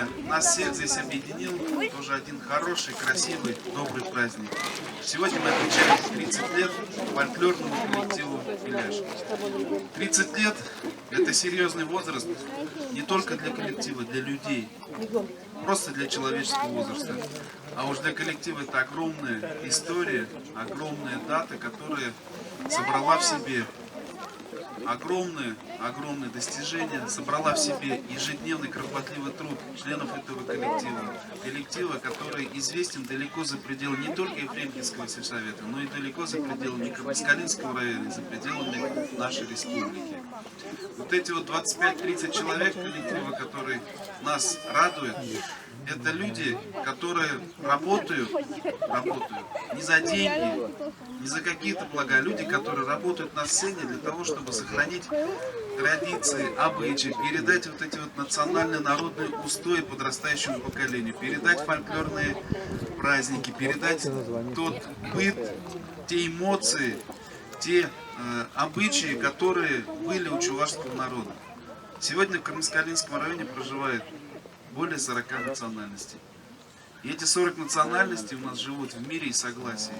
сегодня нас всех здесь объединил тоже один хороший, красивый, добрый праздник. Сегодня мы отмечаем 30 лет фольклорному коллективу «Пеляш». 30 лет – это серьезный возраст не только для коллектива, для людей, просто для человеческого возраста. А уж для коллектива это огромная история, огромная дата, которая собрала в себе огромные достижения, собрала в себе ежедневный кропотливый труд членов этого коллектива, который известен далеко за пределами не только Ефремкинского сельсовета, но и далеко за пределами Камыскалинского района, за пределами нашей республики. Вот эти вот 25-30 человек коллектива, которые нас радуют, это люди, которые работают не за деньги, не за какие-то блага, люди, которые работают на сцене для того, чтобы сохранить традиции, обычаи, передать вот эти вот национальные народные устои подрастающему поколению, передать фольклорные праздники, передать тот быт, те эмоции, те обычаи, которые были у чувашского народа. Сегодня в Камыскалинском районе проживает более 40 национальностей. И эти 40 национальностей у нас живут в мире и согласии.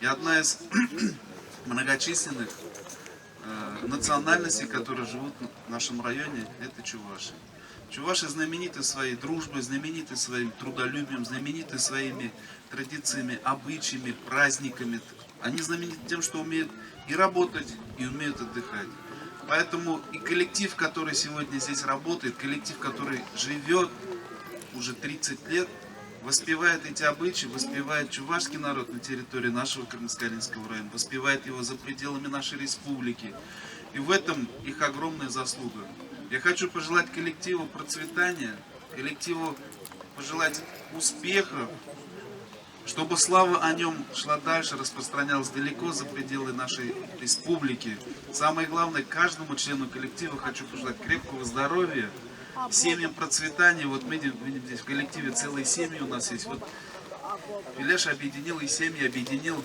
И одна из многочисленных национальностей, которые живут в нашем районе, это чуваши. Чуваши знамениты своей дружбой, знамениты своим трудолюбием, знамениты своими традициями, обычаями, праздниками. Они знамениты тем, что умеют и работать, и умеют отдыхать. Поэтому и коллектив, который сегодня здесь работает, коллектив, который живет уже 30 лет, воспевает эти обычаи, воспевает чувашский народ на территории нашего Камыскалинского района, воспевает его за пределами нашей республики. И в этом их огромная заслуга. Я хочу пожелать коллективу процветания, коллективу пожелать успехов, чтобы слава о нем шла дальше, распространялась далеко за пределы нашей республики. Самое главное, каждому члену коллектива хочу пожелать крепкого здоровья, семьям процветания. Вот мы видим здесь в коллективе целые семьи у нас есть. Вот Пеляш объединил и семьи, объединил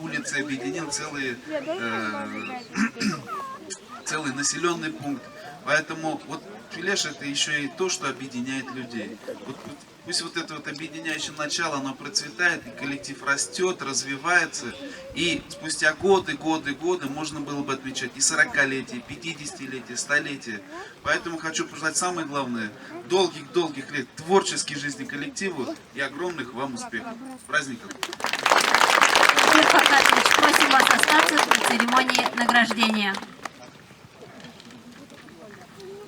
улицы, объединил целый населенный пункт. Поэтому вот Пеляш это еще и то, что объединяет людей. Пусть вот это вот объединяющее начало, оно процветает, и коллектив растет, развивается, и спустя годы можно было бы отмечать и 40-летие, 50-летие, 100-летие. Поэтому хочу пожелать самое главное, долгих лет творческой жизни коллективу и огромных вам успехов. С праздником! Олег Фаркатович, просим вас остаться на церемонии награждения.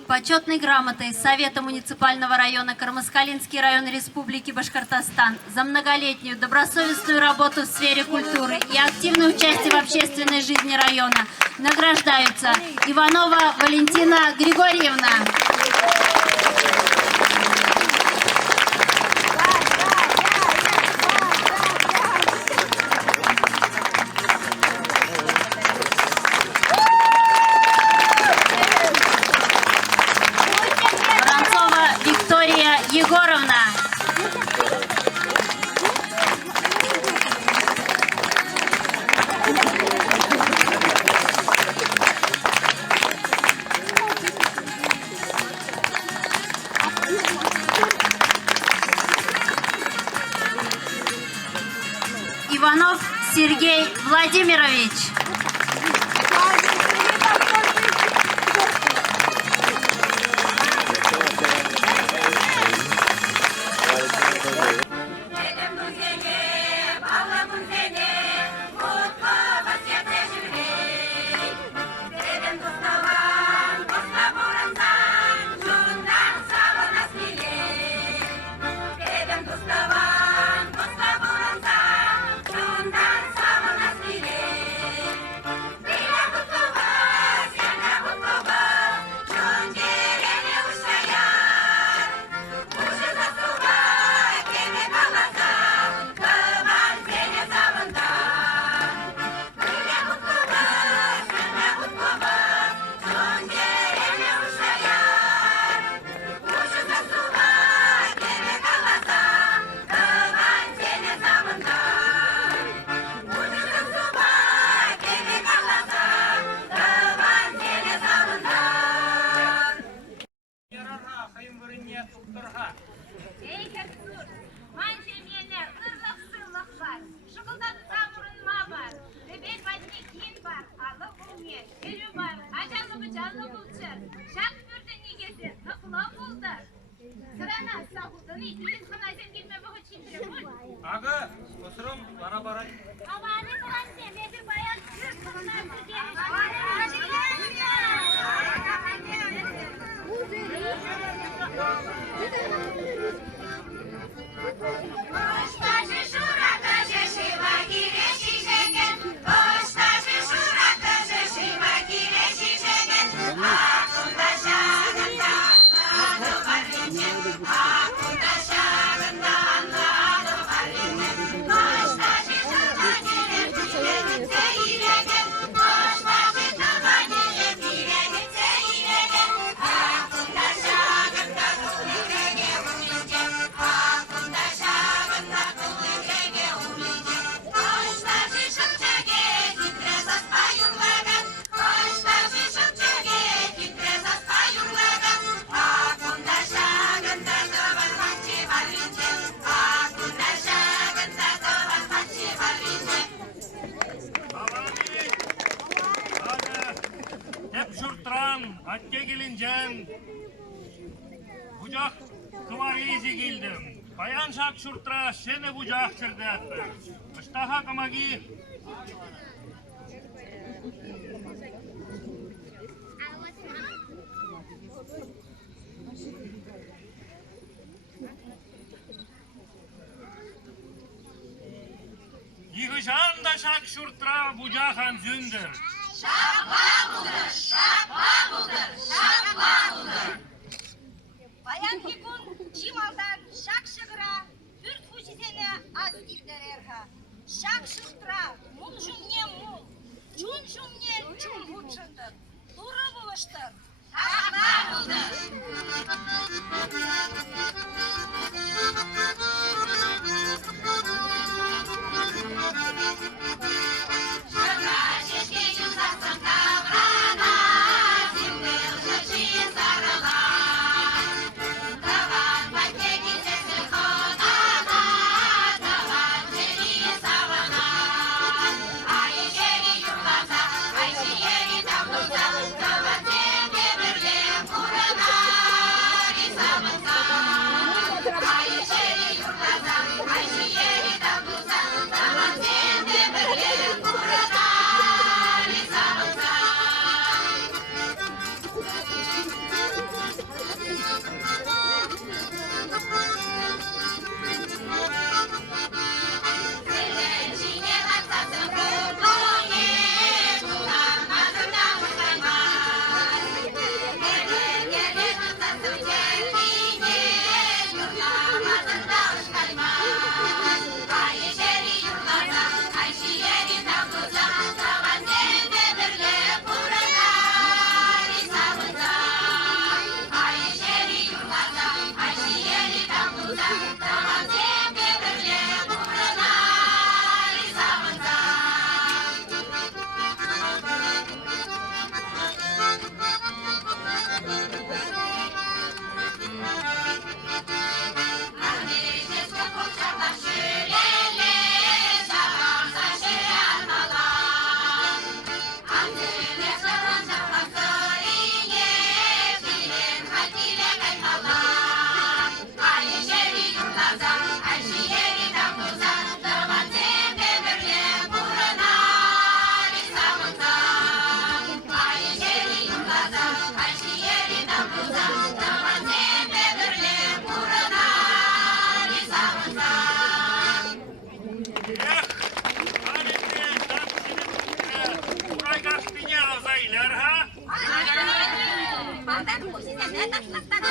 Почетной грамотой Совета муниципального района Кармаскалинский район Республики Башкортостан за многолетнюю добросовестную работу в сфере культуры и активное участие в общественной жизни района награждаются Иванова Валентина Григорьевна. Егоровна. Иванов Сергей Владимирович. Шахтөрдің негесі ықылам болды. Сырана сағудың итілін қанайзен келмемі ғычындыры бұл. Ағы, осырым, бара-бара. Аваны қылан сен, бір баян жүр қылынан бірген. Оштажы шурака жешива киреші жеген. Оштажы шурака жешива киреші жеген. Ақында шағында анлады барынчен. Ақында шағында анлады барынчен. Оштажы шурака жешива киреші жеген. Оштажы шурака жешива киреші жеген. Ақында шағында күлігеге ұмынчен. Ақында шағында күлігеге ұмынчен. Оштажы шыпчаге титре заспай ұрлаған. Оштажы шыпчаге титре заспай ұрлаған. Ақында шағында табан хатчы барынчен. Ақында шағында табан хатчы барынчен. Hep şurtran, atke gelince bucak kıvarizi geldim. Bayan şak şurtra, seni bucak çırdattı. Iştaha kamagi. Yığışan da şak şurtra bucakan zündür. Баян Кикун чималдан шак шығыра, бүрт хучизене аз дилдерерха. Шак шықтыра, мұң жүмне мұң, чун жүмне чун хучынdır. Туры бұлыштыр. Шақма бұлды. Шыға шешке юзасын каврана, зимбыл жырчи сарылан. Таван батеки сесіл ходана, таван жері саванан. Ай жері юрлаза, ай жері тавлуза, таван земде бірле бұрына рисамынсан. Ай жері юрлаза, ай жері тавлуза, таван земде бірле бұрына рисамынсан. Зеленчине лапсасын куплуне, туламазына ұстаймас. Келе ұстасын желдине, юрламазында ұстаймас. Ай жері юрлаза, ай жері тавлуза, таван земде бірле бұрына рисамынсан. Ай жері юрлаза, ай жері тавлуза, таван земде бірле бұрына рисамынсан. Аннежес көкчарлар шөлеле, шабарса шере арналан. Аннежес қырын жапқан сырине, билен хатиле қайталан. Ай жері юрлаза, ай жері тавлуза, таван земде бірле бұрына рисамынсан. Ай жері юрлаза, ай жері тавлуза, таван земде бірле бұрына рисамынсан. Эх, анекте, так сені урайгаш пене розайлар, ха? Балдан хучизене ташлықтан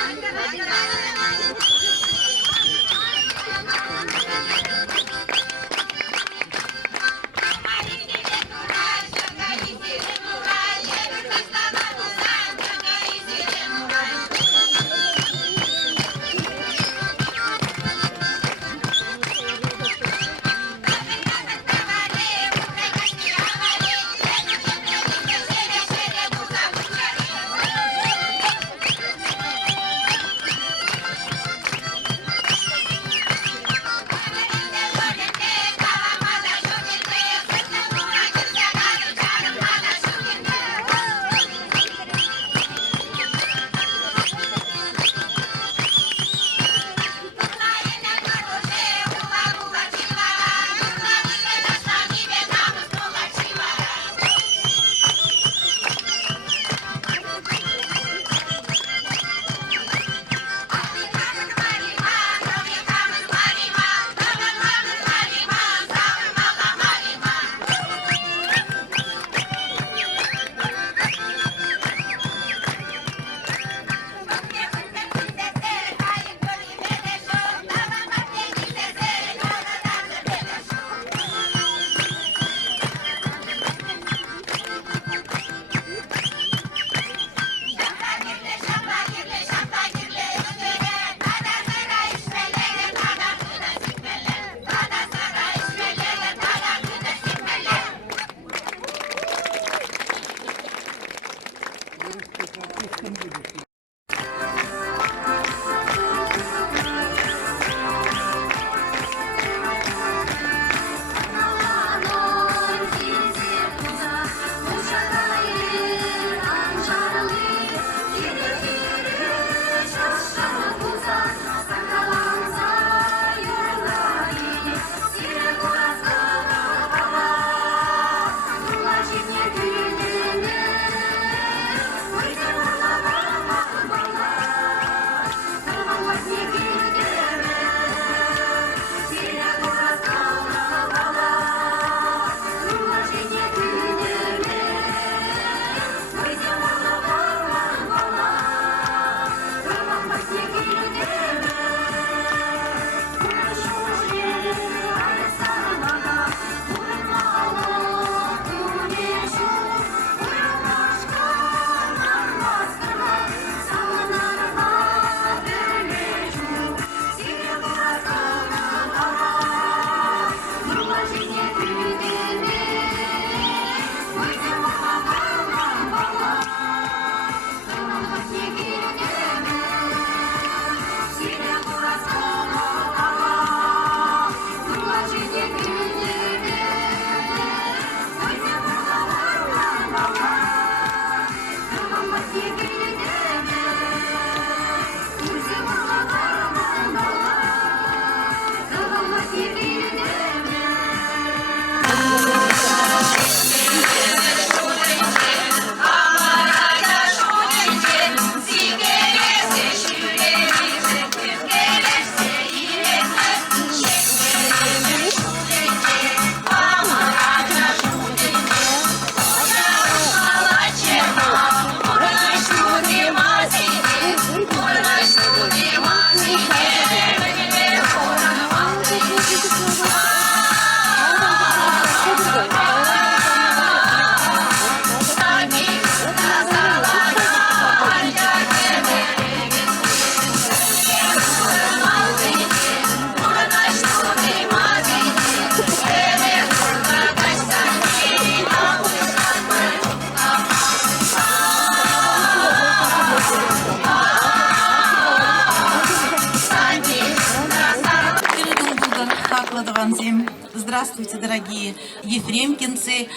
Акладованзим. Здравствуйте, дорогие ефремкинцы,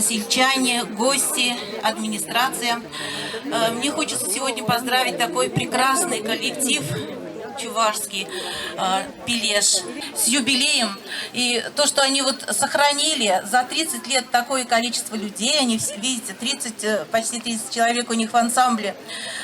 сельчане, гости, администрация. Мне хочется сегодня поздравить такой прекрасный коллектив чувашский, Пилеш, с юбилеем. И то, что они вот сохранили за 30 лет такое количество людей, они, видите, почти 30 человек у них в ансамбле,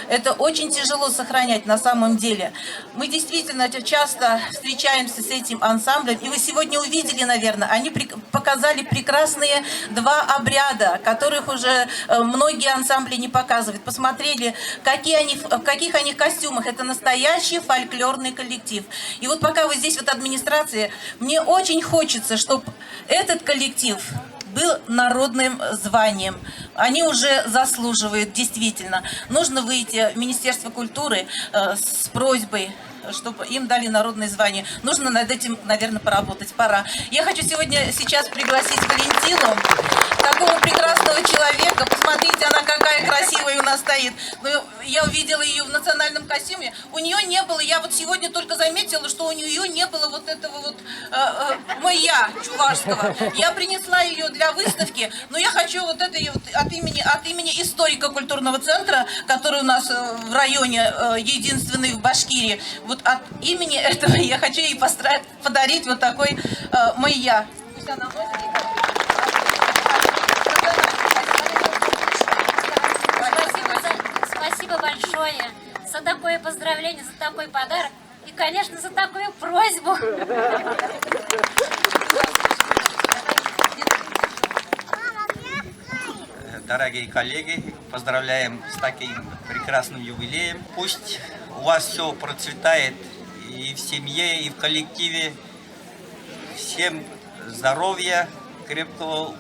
это очень тяжело сохранять на самом деле. Мы действительно часто встречаемся с этим ансамблем, и вы сегодня увидели, наверное, они показали прекрасные два обряда, которых уже многие ансамбли не показывают. Посмотрели, в каких они костюмах. Это настоящий фольклорный коллектив. И вот пока вы здесь, вот администрация, мне очень хочется, чтобы этот коллектив был народным званием. Они уже заслуживают, действительно. Нужно выйти в Министерство культуры с просьбой, чтобы им дали народное звание. Нужно над этим, наверное, поработать. Пора. Я хочу сейчас пригласить Валентину, такого прекрасного человека. Посмотрите, она какая красивая у нас стоит. Я увидела ее в национальном костюме. У нее не было, я вот сегодня только заметила, что у нее не было вот этого вот моя чувашского. Я принесла ее для выставки, но я хочу вот это вот от имени историко-культурного центра, который у нас в районе единственный в Башкирии, вот от имени этого я хочу ей подарить вот такой майя. Пусть она носит. Спасибо большое за такое поздравление, за такой подарок и, конечно, за такую просьбу. Дорогие коллеги, поздравляем с таким прекрасным юбилеем. Пусть у вас все процветает и в семье, и в коллективе. Всем здоровья, крепкого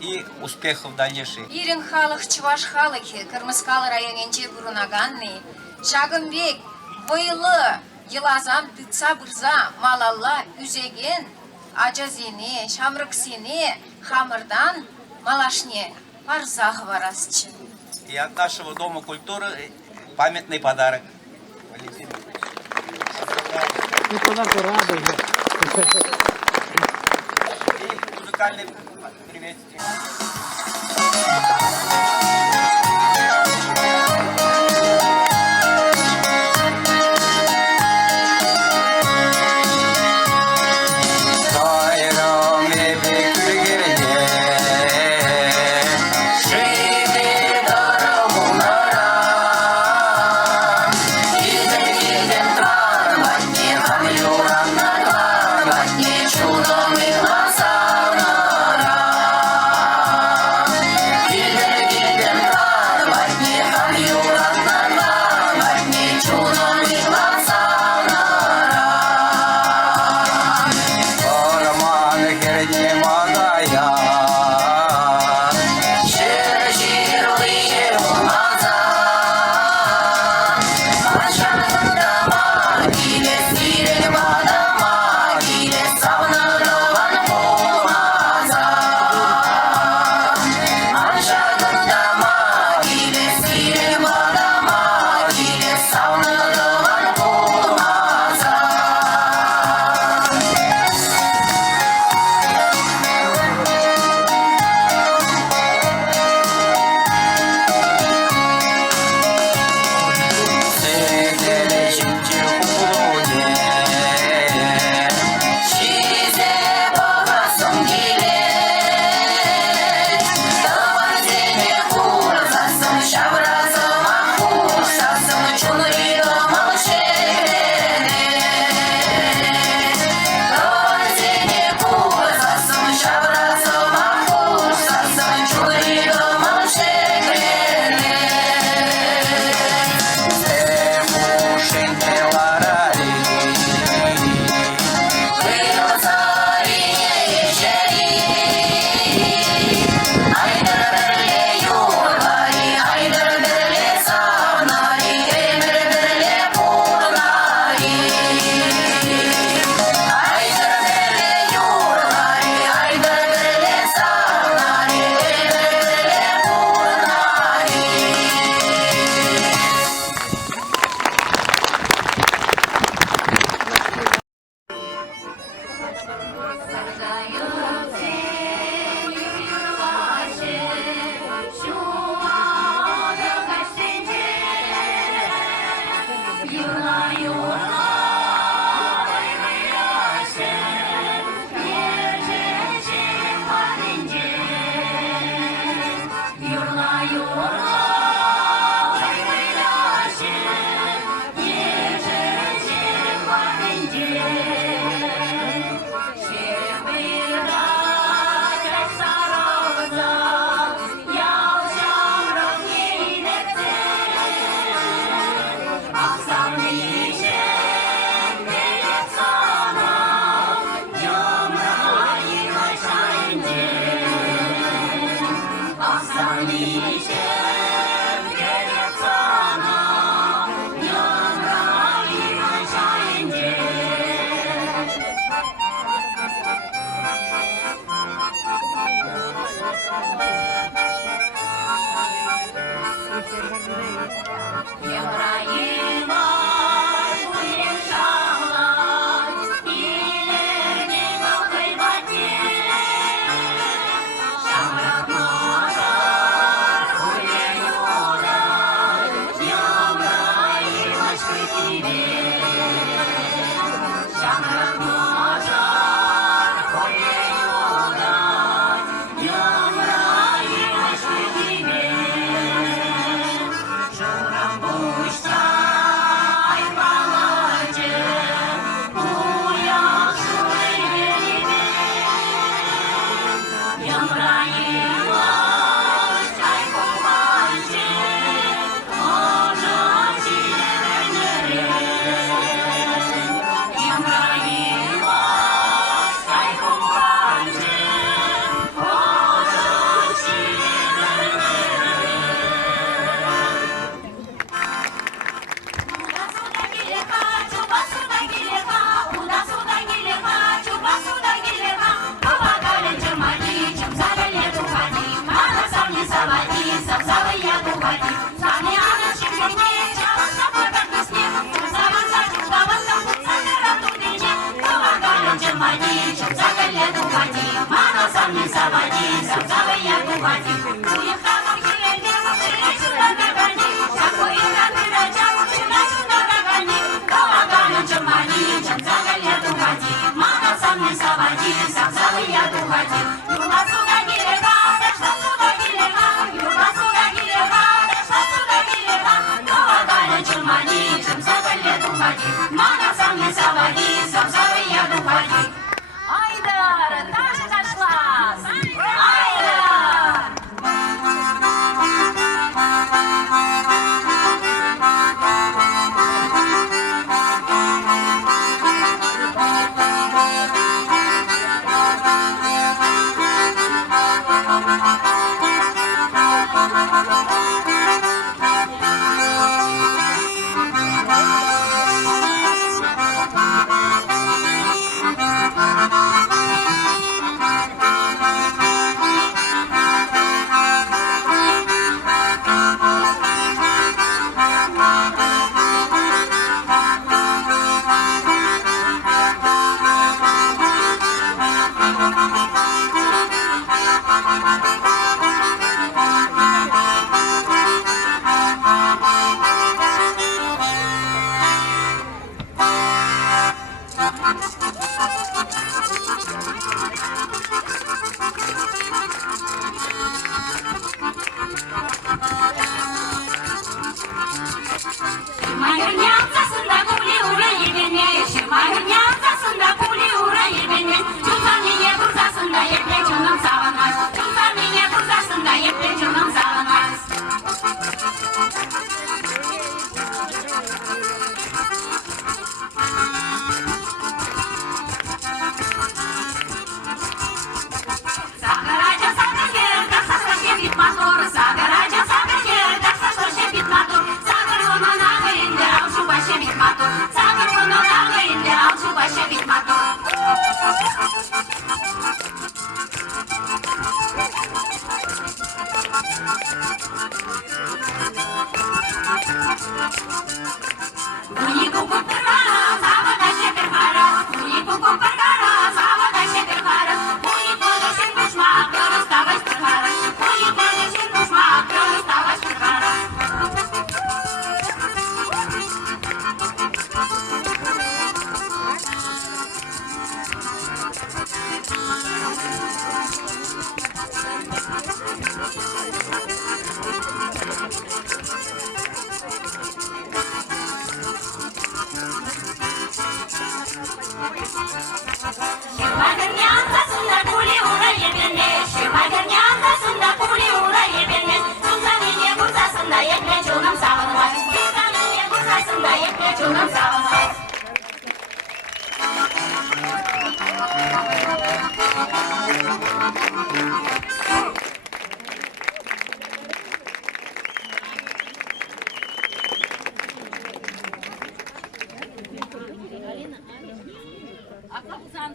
и успехов в дальнейшем. Ирин халық чуваш халықы, Кырмыскалы районенче бұрынаганны. Шагымбек, бойлы, елазам дытса бұрза, малалла, үзеген, ажазене, шамрыксене, хамырдан, малашне, парзағы барасчы. И от нашего Дома культуры памятный подарок. И музыкальный приветствие. заводи, чем за коледу води, мама сам не заводи, сам завоя води. Уехал еле, сюда догони, такое надо, чагу сюда догони. Балагана чем мани, чем за коледу води, мама сам не заводи, сам завоя води. Юга сюда гилега, дошла сюда гилега, юга сюда гилега, дошла сюда гилега. Балагана чем мани, чем за коледу води, мама сам не заводи, сам завоя води. Айдар, даже нашлась! Айдар!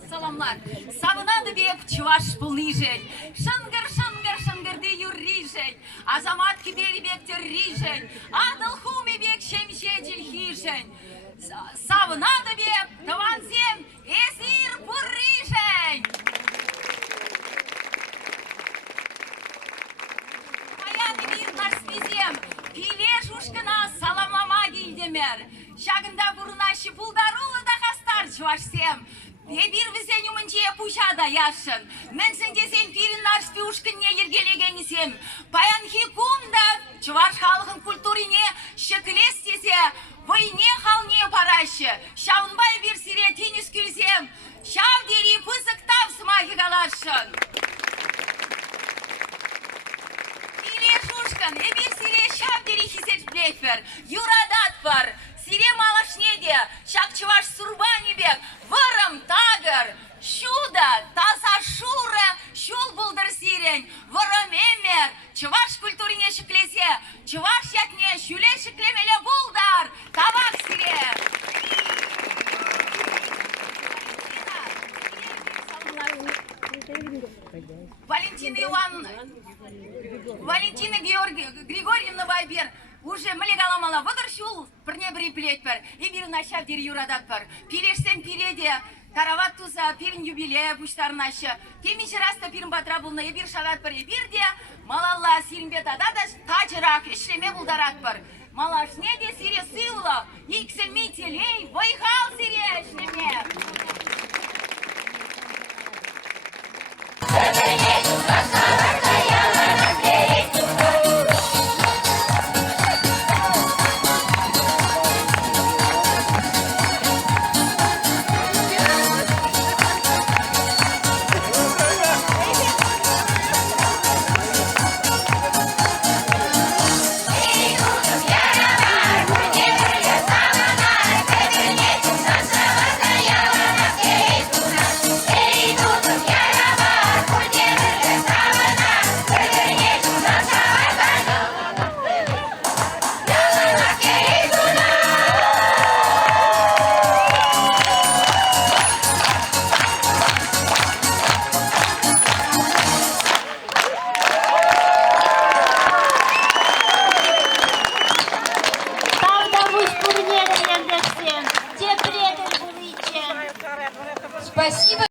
Salamlar. Savınadı bek çuvaş bulnijey. Şıngır şıngır şıngırdı yürriyjey. Azamat kiberi bek terrijey. Adıl humi bek şemşecil hijey. Savınadı bek tavanzem esir purrijey. Hayatı bir narsvizem. Pilешушкина salamlama gildemer. Şagında buruna şipuldarulu da hastar çuvaşsem. Bir bize yumunçaya puşada yaşın. Mensin desen pirin narşpi uşkınne yergelegen isem. Payan hikunda çuvaş halkın kulturine şekles dese. Vayne halne paraşı. Şavunbay bir sire tenis külsem. Şav deri pısık tavsıma higalaşın. Pilешушкин bir sire şav deri hiset blefer. Yuradat var. Сире малашнеде, шак чуваш сурбани бек, вырым тагыр, шуда, таза шура, шул булдыр сирень, вырым эмер, чуваш культурине шиклесе, чуваш ятне шүле шиклемеле булдар, табак сире. Валентина Григорьевна Вайбер, уже малегаламала выдыр шул, пірне бірі плетпір, и бір нашав дері юрадат бір. Пилешсен пиреде, Тарават туза пирин юбилея пуштарнашы. Темичи раста пирин батра булна ебир шагат бір ебирде, малалла сиринбет ададаш тачырақ ішлеме булдарат бір. Малаш не де сире сылла, иксельмей телей, вайхал сире ішлеме. Спасибо.